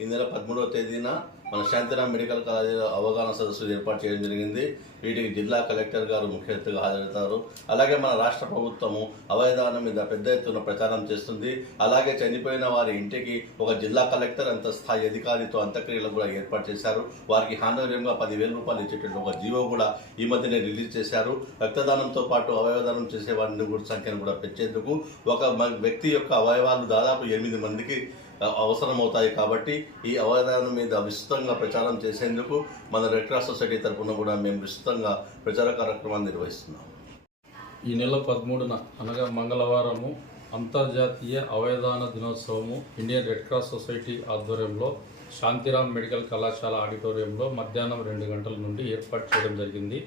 ఈ నెల పదమూడవ తేదీన మన శాంతిరామ్ మెడికల్ కాలేజీలో అవగాహన సదస్సులు ఏర్పాటు చేయడం జరిగింది. వీటికి జిల్లా కలెక్టర్ గారు ముఖ్య అతిథిగా హాజరవుతారు. అలాగే మన రాష్ట్ర ప్రభుత్వము అవయదానం మీద పెద్ద ఎత్తున ప్రచారం చేస్తుంది. అలాగే చనిపోయిన వారి ఇంటికి ఒక జిల్లా కలెక్టర్ అంత స్థాయి అధికారితో అంత్యక్రియలు కూడా ఏర్పాటు చేశారు. వారికి హానోరియంగా పదివేల రూపాయలు ఇచ్చేటట్టు ఒక జీవో కూడా ఈ మధ్యనే రిలీజ్ చేశారు. రక్తదానంతో పాటు అవయవదానం చేసే వారిని కూడా సంఖ్యను కూడా పెంచేందుకు ఒక మ- వ్యక్తి యొక్క అవయవాలు దాదాపు ఎనిమిది మందికి అవసరమవుతాయి కాబట్టి ఈ అవగాహన మీద విస్తృతంగా ప్రచారం చేసేందుకు మన రెడ్ క్రాస్ సొసైటీ తరఫున కూడా మేము విస్తృతంగా ప్రచార కార్యక్రమాన్ని నిర్వహిస్తున్నాం. ఈ నెల పదమూడున అనగా మంగళవారము అంతర్జాతీయ అవయదాన దినోత్సవము ఇండియన్ రెడ్ క్రాస్ సొసైటీ ఆధ్వర్యంలో శాంతిరామ్ మెడికల్ కళాశాల ఆడిటోరియంలో మధ్యాహ్నం రెండు గంటల నుండి ఏర్పాటు చేయడం జరిగింది.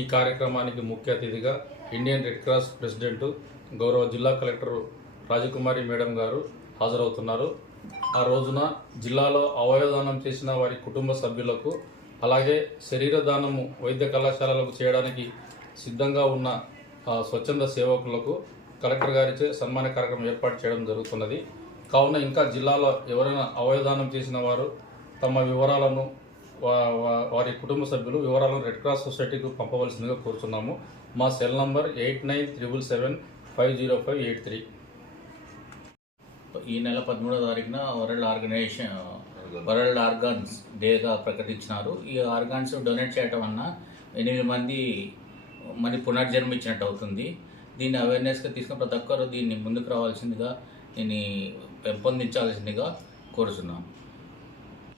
ఈ కార్యక్రమానికి ముఖ్య అతిథిగా ఇండియన్ రెడ్ క్రాస్ ప్రెసిడెంట్ గౌరవ జిల్లా కలెక్టర్ రాజకుమారి మేడం గారు హాజరవుతున్నారు. ఆ రోజున జిల్లాలో అవయవదానం చేసిన వారి కుటుంబ సభ్యులకు అలాగే శరీర దానము వైద్య కళాశాలలకు చేయడానికి సిద్ధంగా ఉన్న స్వచ్ఛంద సేవకులకు కలెక్టర్ గారిచే సన్మాన కార్యక్రమం ఏర్పాటు చేయడం జరుగుతున్నది. కావున ఇంకా జిల్లాలో ఎవరైనా అవయవదానం చేసిన వారు తమ వివరాలను వారి కుటుంబ సభ్యులు వివరాలను రెడ్ క్రాస్ సొసైటీకి పంపవలసిందిగా కోరుతున్నాము మా cell number eight nine triple seven five zero five eight three. ఈ నెల పదమూడో తారీఖున వరల్డ్ ఆర్గనైజేషన్ వరల్డ్ ఆర్గాన్స్ డేగా ప్రకటించినారు. ఈ ఆర్గాన్స్ డొనేట్ చేయటం వలన ఎనిమిది మంది మరి పునర్జన్మించినట్టు అవుతుంది. దీన్ని అవేర్నెస్గా తీసుకుని ప్రతి ఒక్కరు దీన్ని ముందుకు రావాల్సిందిగా దీన్ని పెంపొందించాల్సిందిగా కోరుతున్నాం